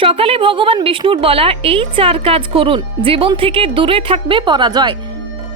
সকালে ভগবান বিষ্ণুর বলা এই চার কাজ করুন। জীবন থেকে দূরে থাকবে পরাজয়।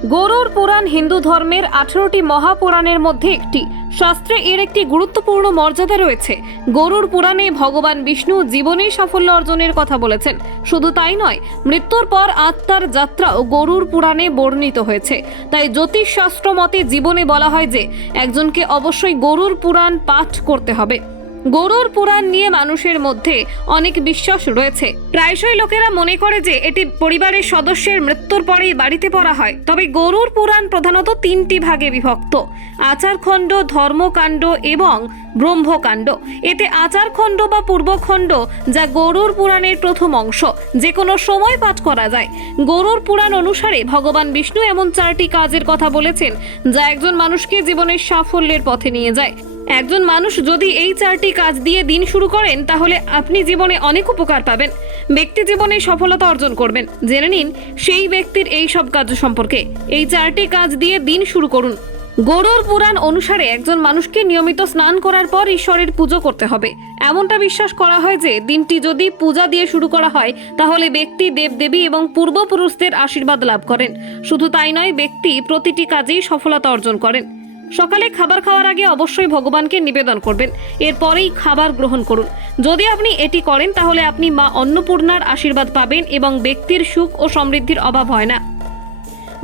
গরুর পুরাণ হিন্দু ধর্মের আঠারোটি মহাপুরাণের মধ্যে একটি। শাস্ত্রে এর একটি গুরুত্বপূর্ণ মর্যাদা রয়েছে। গরুর পুরাণে ভগবান বিষ্ণু জীবনে সাফল্য অর্জনের কথা বলেছেন। শুধু তাই নয়, মৃত্যুর পর আত্মার যাত্রাও গরুর পুরাণে বর্ণিত হয়েছে। তাই জ্যোতিষশাস্ত্র মতে জীবনে বলা হয় যে, একজনকে অবশ্যই গরুর পুরাণ পাঠ করতে হবে। গরুর পুরাণ নিয়ে মানুষের মধ্যে অনেক বিশ্বাস রয়েছে। প্রায়শই লোকেরা মনে করে যে এটি পরিবারের সদস্যের মৃত্যুর পরেই বাড়িতে পড়া হয়। তবে গরুর পুরাণ প্রধানত তিনটি ভাগে বিভক্ত। আচারখণ্ড, ধর্মকাণ্ড এবং ব্রহ্মকাণ্ড। এতে আচারখণ্ড বা পূর্বখণ্ড, যা গরুর পুরাণের প্রথম অংশ যে কোনো সময় পাঠ করা যায়। গরুর পুরাণ অনুসারে ভগবান বিষ্ণু এমন চারটি কাজের কথা বলেছেন, যা একজন মানুষকে জীবনের সাফল্যের পথে নিয়ে যায়। একজন মানুষ যদি এই চারটি কাজ দিয়ে দিন শুরু করেন, তাহলে আপনি জীবনে অনেক উপকার পাবেন। ব্যক্তি জীবনে সফলতা অর্জন করবেন। জেনে নিন, সেই ব্যক্তির এই সব কাজ সম্পর্কে। এই চারটি কাজ দিয়ে দিন শুরু করুন। গরুর পুরাণ অনুসারে একজন মানুষকে নিয়মিত স্নান করার পর ঈশ্বরের পুজো করতে হবে। এমনটা বিশ্বাস করা হয় যে, দিনটি যদি পূজা দিয়ে শুরু করা হয়, তাহলে ব্যক্তি দেবদেবী এবং পূর্বপুরুষদের আশীর্বাদ লাভ করেন। শুধু তাই নয়, ব্যক্তি প্রতিটি কাজেই সফলতা অর্জন করেন। সকালে খাবার খাওয়ার আগে অবশ্যই ভগবানকে নিবেদন করবেন। এরপরেই খাবার গ্রহণ করুন। যদি আপনি এটি করেন, তাহলে আপনি মা অন্নপূর্ণার আশীর্বাদ পাবেন এবং ব্যক্তির সুখ ও সমৃদ্ধির অভাব হয় না।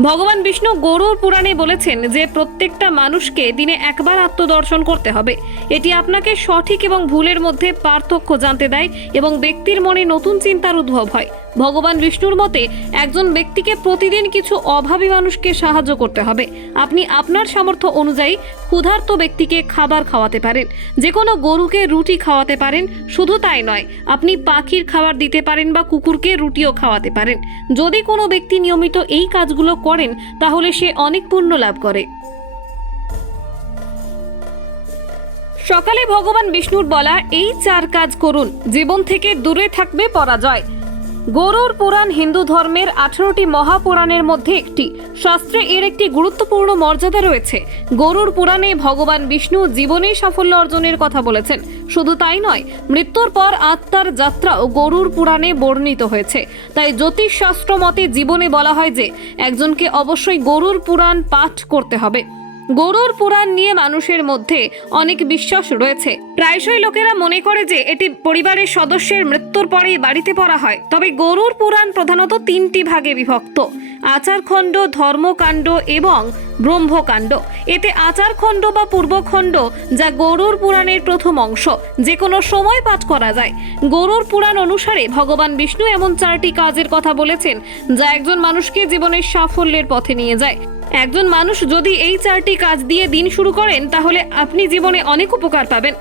ভগবান বিষ্ণু গরুর পুরাণে বলেছেন যে, প্রত্যেকটা মানুষকে দিনে একবার আত্মদর্শন করতে হবে। এটি আপনাকে সঠিক এবং ভুলের মধ্যে পার্থক্য জানতে দেয় এবং ব্যক্তির মনে নতুন চিন্তার উদ্ভব হয়। ভগবান বিষ্ণুর মতে একজন ব্যক্তিকে প্রতিদিন কিছু অভাবী মানুষকে সাহায্য করতে হবে। আপনি আপনার সামর্থ্য অনুযায়ী ক্ষুধার্ত ব্যক্তিকে খাবার খাওয়াতে পারেন। যে কোনো গরুকে রুটি খাওয়াতে পারেন। শুধু তাই নয়, আপনি পাখির খাবার দিতে পারেন বা কুকুরকে রুটিও খাওয়াতে পারেন। যদি কোনো ব্যক্তি নিয়মিত এই কাজগুলো করেন, তাহলে সে অনেক পুণ্য লাভ করে। সকালে ভগবান বিষ্ণুর বলা, এই চার কাজ করুন। জীবন থেকে দূরে থাকবে পরাজয়। গরুর পুরাণ হিন্দু ধর্মের আঠারোটি মহাপুরাণের মধ্যে একটি। শাস্ত্রে এর একটি গুরুত্বপূর্ণ মর্যাদা রয়েছে। গরুর পুরাণে ভগবান বিষ্ণু জীবনে সাফল্য অর্জনের কথা বলেছেন। শুধু তাই নয়, মৃত্যুর পর আত্মার যাত্রাও গরুর পুরাণে বর্ণিত হয়েছে। তাই জ্যোতিষশাস্ত্র মতে জীবনে বলা হয় যে, একজনকে অবশ্যই গরুর পুরাণ পাঠ করতে হবে। গরুর পুরাণ নিয়ে মানুষের মধ্যে অনেক বিশ্বাস রয়েছে। প্রায়শই লোকেরা মনে করে যে এটি পরিবারের সদস্যের মৃত্যুর পরেই বাড়িতে পড়া হয়। তবে গরুর পুরাণ প্রধানত তিনটি ভাগে বিভক্ত। আচারখণ্ড, ধর্মকাণ্ড এবং ব্রহ্মকাণ্ড। এতে আচারখণ্ড বা পূর্বখণ্ড, যা গরুর পুরাণের প্রথম অংশ যে কোনো সময় পাঠ করা যায়। গরুর পুরাণ অনুসারে ভগবান বিষ্ণু এমন চারটি কাজের কথা বলেছেন, যা একজন মানুষকে জীবনের সাফল্যের পথে নিয়ে যায়। একজন মানুষ যদি এই চারটি কাজ দিয়ে দিন শুরু করেন, তাহলে আপনি জীবনে অনেক উপকার পাবেন।